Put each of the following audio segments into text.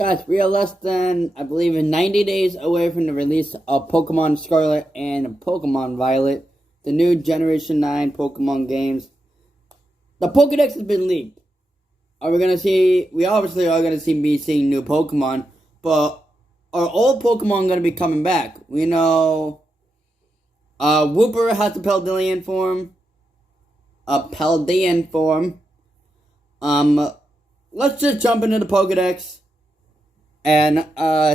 Guys, we are less than, I believe, 90 days away from the release of Pokemon Scarlet and Pokemon Violet, the new Generation 9 Pokemon games. The Pokedex has been leaked. We obviously are going to be seeing new Pokemon, but are old Pokemon going to be coming back? We know Wooper has the Paldean form. Let's just jump into the Pokedex and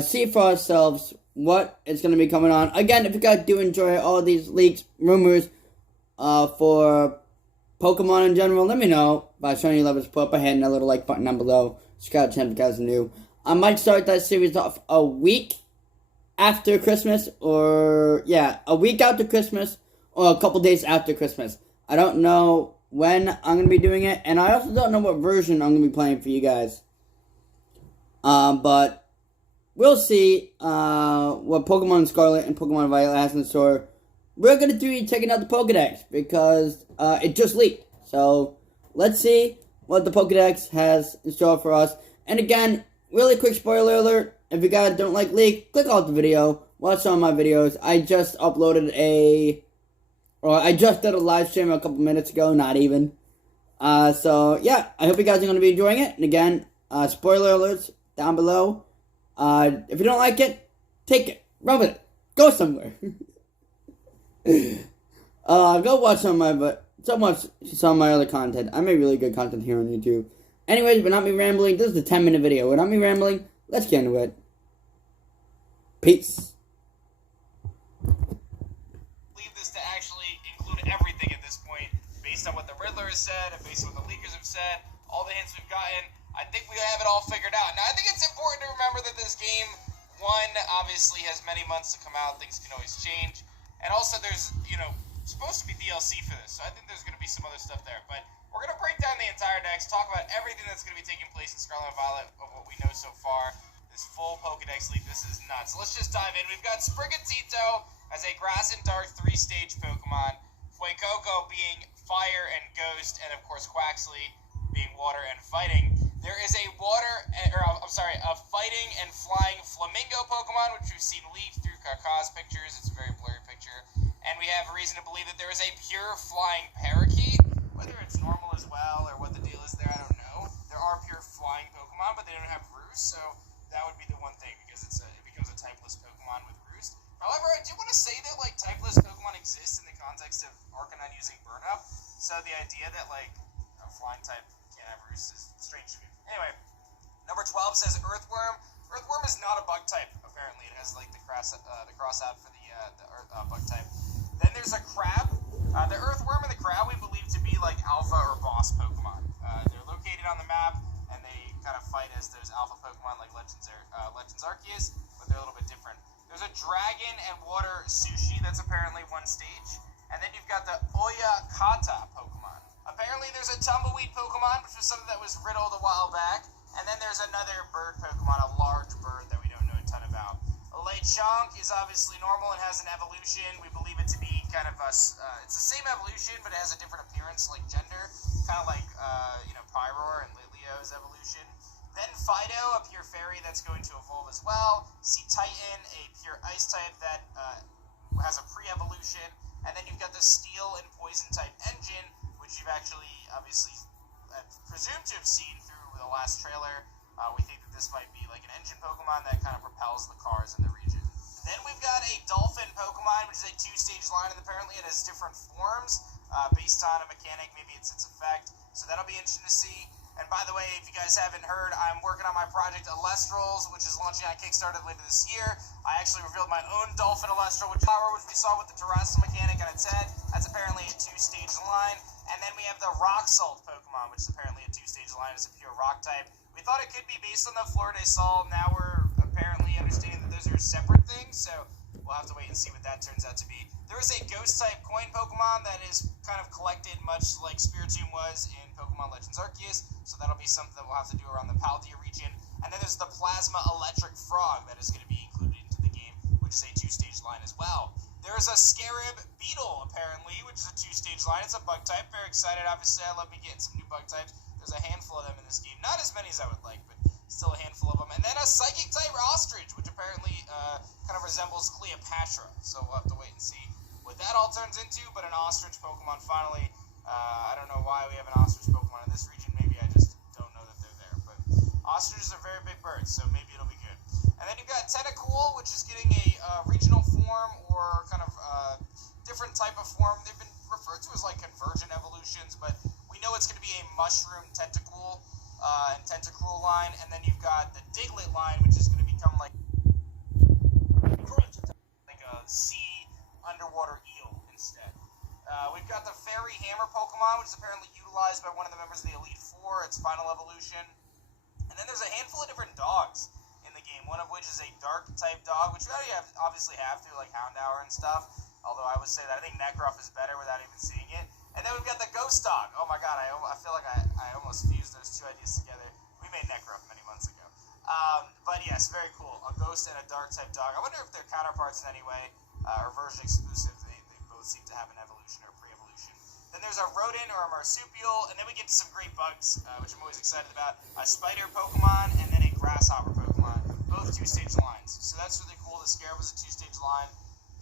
see for ourselves what is going to be coming on. Again, if you guys do enjoy all these leaks, rumors for Pokemon in general, let me know by showing your love and support by hitting that little like button down below. Scarlett if you guys are new. I might start that series off a week after Christmas, or a week after Christmas, or a couple days after Christmas. I don't know when I'm going to be doing it, and I also don't know what version I'm going to be playing for you guys. But we'll see what Pokemon Scarlet and Pokemon Violet has in store. We're going to be checking out the Pokedex because it just leaked. So let's see what the Pokedex has in store for us. And again, really quick spoiler alert. If you guys don't like leak, click off the video. Watch some of my videos. I just did a live stream a couple minutes ago, not even. So yeah, I hope you guys are going to be enjoying it. And again, spoiler alerts down below. If you don't like it, take it, run with it, go somewhere. Go watch some of my other content. I make really good content here on YouTube. Anyways, without me rambling, this is a 10-minute video. Without me rambling, let's get into it. Peace. Believe this to actually include everything at this point, based on what the Riddler has said, and based on what the leakers have said, all the hints we've gotten. I think we have it all figured out. Now, I think it's important to remember that this game, one, obviously has many months to come out. Things can always change. And also, there's, supposed to be DLC for this, so I think there's going to be some other stuff there. But we're going to break down the entire dex, talk about everything that's going to be taking place in Scarlet and Violet of what we know so far. This full Pokedex leak, this is nuts. So let's just dive in. We've got Sprigatito as a Grass and Dark 3-stage Pokemon, Fuecoco being Fire and Ghost, and of course Quaxley being Water and Fighting. There is a fighting and flying Flamingo Pokemon, which we've seen leaked through Kaka's pictures. It's a very blurry picture. And we have a reason to believe that there is a pure flying Parakeet. Whether it's normal as well, or what the deal is there, I don't know. There are pure flying Pokemon, but they don't have Roost, so that would be the one thing, because it becomes a typeless Pokemon with Roost. However, I do want to say that, typeless Pokemon exist in the context of Arcanine using Burn Up, so the idea that, a flying type can't have Roost is strange to me. Anyway, number 12 says Earthworm. Earthworm is not a bug type, apparently. It has, the cross out for the bug type. Then there's a Crab. The Earthworm and the Crab we believe to be, alpha or boss Pokemon. They're located on the map, and they kind of fight as those alpha Pokemon like Legends Arceus, but they're a little bit different. There's a Dragon and Water Sushi that's apparently one stage. And then you've got the Oyakata Pokemon. Apparently there's a Tumbleweed Pokemon, which was something that was riddled a while back. And then there's another bird Pokemon, a large bird that we don't know a ton about. Lechonk is obviously normal and has an evolution. We believe it to be kind of it's the same evolution, but it has a different appearance, like gender. Kind of like, Pyroar and Litlio's evolution. Then Fido, a pure fairy that's going to evolve as well. C-Titan, a pure ice type that has a pre-evolution. And then you've got the Steel and Poison type engine, which you've actually, obviously, presumed to have seen through the last trailer. We think that this might be like an engine Pokemon that kind of propels the cars in the region. Then we've got a Dolphin Pokemon, which is a 2-stage line, and apparently it has different forms based on a mechanic. Maybe it's its effect. So that'll be interesting to see. And by the way, if you guys haven't heard, I'm working on my project Elestrals, which is launching on Kickstarter later this year. I actually revealed my own Dolphin Elestral, which we saw with the Terrestrial mechanic on its head. That's apparently a 2-stage line. And then we have the Rock Salt Pokemon, which is apparently a 2-stage line as a pure rock type. We thought it could be based on the Florida Sol. Now we're apparently understanding that those are separate things, so we'll have to wait and see what that turns out to be. There is a Ghost-type coin Pokemon that is kind of collected much like Spiritomb was in Pokemon Legends Arceus, so that'll be something that we'll have to do around the Paldea region. And then there's the Plasma Electric Frog that is going to be included into the game, which is a 2-stage line as well. There is a Scarab Beetle, apparently, which is a 2-stage line. It's a bug type. Very excited. Obviously, I love me getting some new bug types. There's a handful of them in this game. Not as many as I would like, but Still a handful of them. And then a Psychic-type Ostrich, which apparently kind of resembles Cleopatra. So we'll have to wait and see what that all turns into. But an Ostrich Pokemon finally. I don't know why we have an Ostrich Pokemon in this region. Maybe I just don't know that they're there. But ostriches are very big birds, so maybe it'll be good. And then you've got Tentacool, which is getting a regional form or kind of different type of form. They've been referred to as like convergent evolutions, but we know it's going to be a mushroom Tentacool and Tentacruel line. And then you've got the Diglett line, which is going to become like a sea underwater eel instead. We've got the Fairy Hammer Pokemon, which is apparently utilized by one of the members of the Elite Four, its final evolution. And then there's a handful of different dogs in the game, one of which is a dark-type dog, which we already obviously have through, like, Houndour and stuff, although I would say that I think Necroff is better without even seeing it. And then we've got the Ghost Dog. Oh my god, I feel like I almost fused those two ideas together. We made Necroff many months ago. But yes, very cool. A ghost and a dark-type dog. I wonder if they're counterparts in any way, or version exclusive. They both seem to have an evolution or pre-evolution. Then there's a rodent or a marsupial, and then we get to some great bugs, which I'm always excited about. A spider Pokemon, and then a grasshopper Pokemon. Both two-stage lines. So that's really cool. The Scarab was a two-stage line.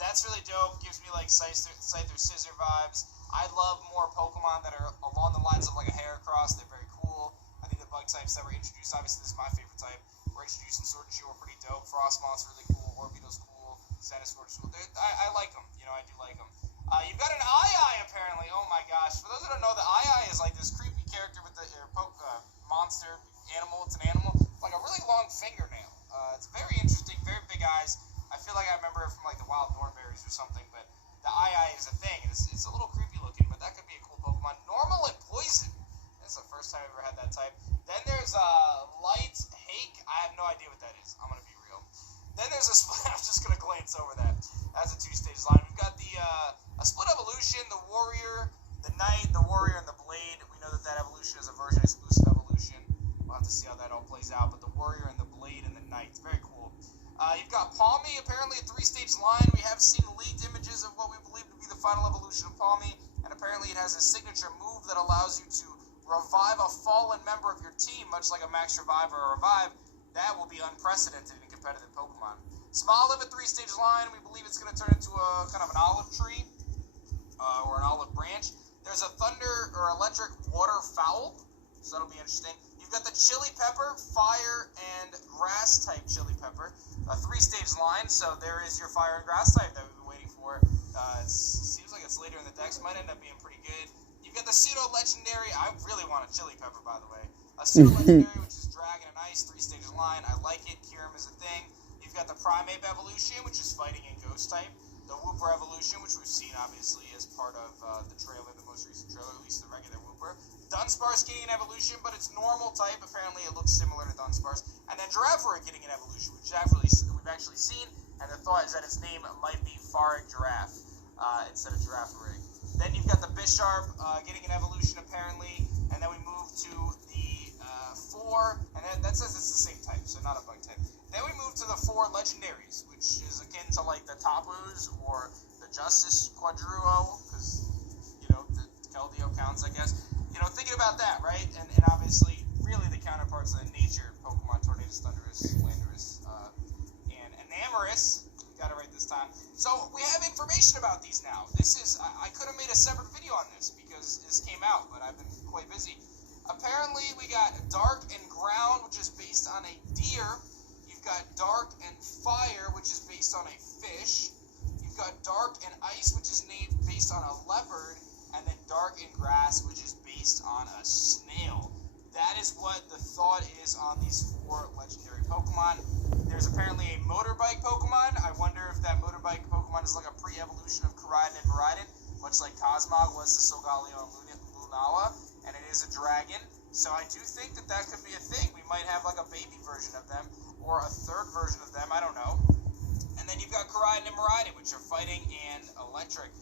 That's really dope. Gives me like Scyther Scissor vibes. I love more Pokemon that are along the lines of like a Heracross. They're very cool. I think the bug types that were introduced, obviously this is my favorite type, were introduced in Sword and Shield were pretty dope. Frostmont's really cool. Orbeetle's cool. Centiskor's cool. I like them. You know, I do like them. You've got an Eye apparently. Oh my gosh. For those who don't know, the Eye is like this creepy character with the monster animal. It's an animal. Like a really long fingernail. It's very interesting. Very big eyes. I feel like I remember it from like the Wild Thornberries or something, but the Eye is a thing. It's a little creepy looking, but that could be a cool Pokemon. Normal and Poison. That's the first time I've ever had that type. Then there's Light Hake. I have no idea what that is. I'm going to be real. Then there's a split. I'm just going to glance over that. That's a two-stage line. We've got the a split evolution, the Warrior, the Knight, the Warrior, and the Blade. We know that evolution is a version-exclusive evolution. We'll have to see how that all plays out. But the Warrior and the Blade and the Knight. Very cool. You've got Palmy, apparently a three-stage line. We have seen leaked images of what we believe to be the final evolution of Palmy, and apparently it has a signature move that allows you to revive a fallen member of your team, much like a Max Revive or a Revive. That will be unprecedented in competitive Pokemon. Smoliv, a three-stage line. We believe it's going to turn into a kind of an olive tree, or an olive branch. There's a Thunder or Electric Waterfowl, so that'll be interesting. You've got the Chili Pepper, Fire, and Grass-type Chili Pepper. A three-stage line, so there is your Fire and Grass type that we've been waiting for. It seems like it's later in the decks. Might end up being pretty good. You've got the Pseudo-Legendary. I really want a Chili Pepper, by the way. A Pseudo-Legendary, which is Dragon and Ice, three-stage line. I like it. Kyurem is a thing. You've got the Primeape evolution, which is fighting and ghost type. The Wooper evolution, which we've seen, obviously, as part of the trailer, the most recent trailer, at least the regular Wooper. Dunsparce getting an evolution, but it's normal type. Apparently, it looks similar to Dunsparce. And then Girafarig getting an evolution, which we've actually seen. And the thought is that its name might be Farig Giraffe instead of Girafarig. Then you've got the Bisharp getting an evolution, apparently. And then we move to the 4. And that says it's the same type, so not a bug type. Then we move to the 4 Legendaries, which is akin to like the Tapus or the Justice Quadruo, because, you know, the Keldeo counts, I guess. You know, thinking about that, right? And obviously, really the counterparts of the nature Pokemon, Tornadus, Thundurus, Landorus, and Enamorus. Got it right this time. So, we have information about these now. This is, I could have made a separate video on this because this came out, but I've been quite busy. Apparently, we got Dark and Ground, which is based on a deer. You've got Dark and Fire, which is based on a fish. You've got Dark and Ice, which is named based on a leopard. And then Dark and Grass, which is based on a snail. That is what the thought is on these 4 legendary Pokemon. There's apparently a Motorbike Pokemon. I wonder if that Motorbike Pokemon is like a pre-evolution of Koraidon and Miraidon, much like Cosmog was to Solgaleo and Lunala, and it is a dragon. So I do think that could be a thing. We might have like a baby version of them, or a third version of them, I don't know. And then you've got Koraidon and Miraidon, which are fighting and electric.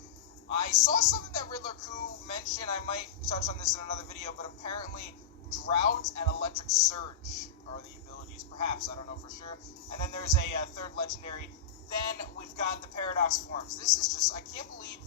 I saw something that Riddler Koo mentioned. I might touch on this in another video, but apparently Drought and Electric Surge are the abilities, perhaps. I don't know for sure. And then there's a third legendary. Then we've got the Paradox forms. This is just, I can't believe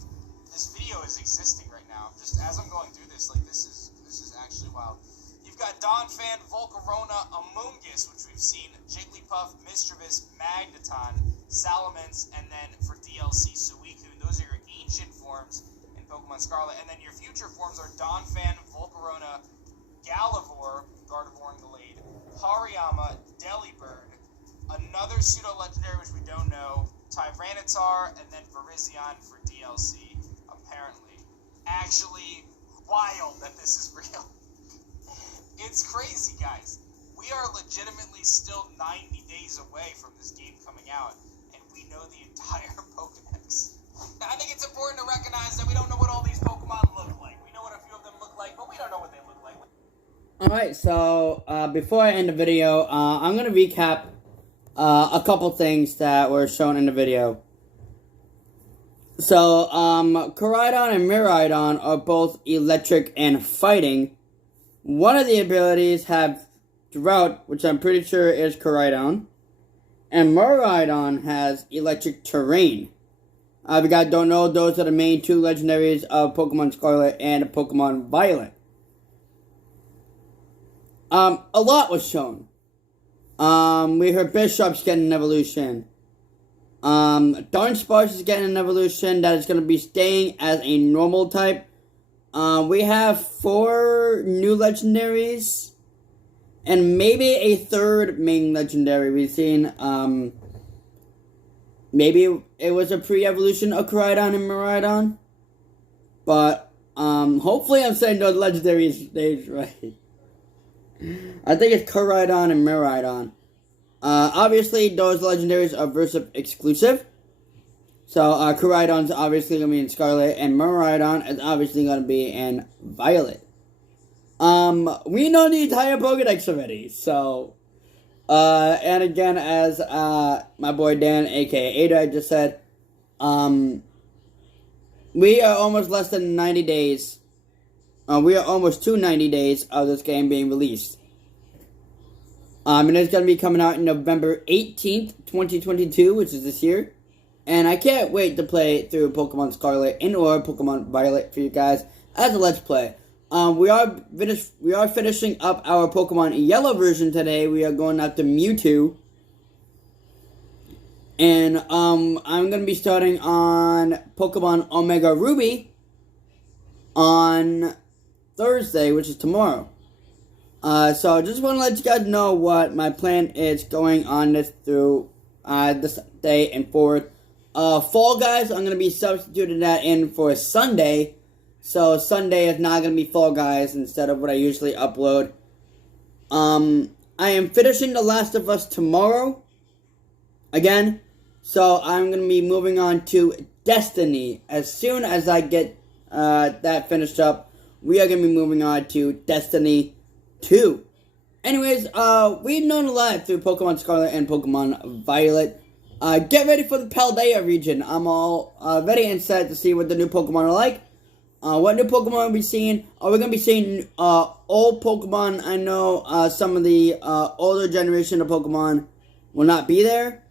this video is existing right now. Just as I'm going through this, like this is actually wild. You've We've got Donphan, Volcarona, Amoonguss, which we've seen, Jigglypuff, Mischievous, Magneton, Salamence, and then for DLC, Suicune. Those are your ancient forms in Pokemon Scarlet. And then your future forms are Donphan, Volcarona, Galivore, Gardevoir and Gallade, Hariyama, Delibird, another pseudo-legendary which we don't know, Tyranitar, and then Virizion for DLC, apparently. Actually, wild that this is real. It's crazy, guys. We are legitimately still 90 days away from this game coming out, and we know the entire Pokedex. Now, I think it's important to recognize that we don't know what all these Pokemon look like. We know what a few of them look like, but we don't know what they look like. Alright, so before I end the video, I'm going to recap a couple things that were shown in the video. So, Koraidon and Miraidon are both electric and fighting. One of the abilities have Drought, which I'm pretty sure is Koraidon. And Miraidon has electric terrain. If you guys don't know, those are the main two legendaries of Pokemon Scarlet and Pokemon Violet. A lot was shown. We heard Bishop's getting an evolution. Darnsparce is getting an evolution that is going to be staying as a normal type. We have 4 new legendaries. And maybe a third main legendary we've seen. Maybe it was a pre-evolution of Koraidon and Miraidon. But, hopefully I'm saying those legendary names right. I think it's Koraidon and Miraidon. Obviously, those legendaries are Versa exclusive. So, Koraidon's obviously going to be in Scarlet, and Miraidon is obviously going to be in Violet. We know the entire Pokedex already, so, and again, as, my boy Dan, aka Ada, just said, we are almost less than 90 days. We are almost to 90 days of this game being released. And it's going to be coming out in November 18th, 2022, which is this year. And I can't wait to play through Pokemon Scarlet and or Pokemon Violet for you guys as a Let's Play. We are finishing up our Pokemon Yellow version today. We are going after Mewtwo. And I'm going to be starting on Pokemon Omega Ruby on Thursday, which is tomorrow. So I just want to let you guys know what my plan is going on this through this day and forward. Fall Guys, I'm going to be substituting that in for Sunday. So Sunday is not going to be Fall Guys instead of what I usually upload. I am finishing The Last of Us tomorrow. Again. So I'm going to be moving on to Destiny. As soon as I get that finished up, we are going to be moving on to Destiny 2. Anyways, we've known a lot through Pokemon Scarlet and Pokemon Violet. Get ready for the Paldea region. I'm all ready and set to see what the new Pokemon are like. What new Pokemon are we seeing? Are we going to be seeing old Pokemon? I know some of the older generation of Pokemon will not be there.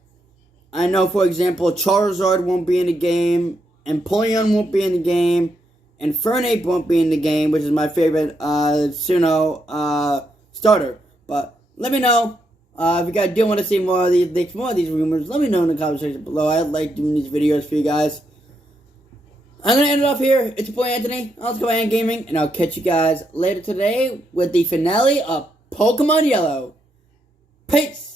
I know, for example, Charizard won't be in the game, and Empoleon won't be in the game, and Fernape won't be in the game, which is my favorite Sinnoh starter. But let me know if you guys do want to see more of these leaks, more of these rumors. Let me know in the comment section below. I like doing these videos for you guys. I'm going to end it off here. It's your boy Anthony, Let's Go And Gaming, and I'll catch you guys later today with the finale of Pokemon Yellow. Peace!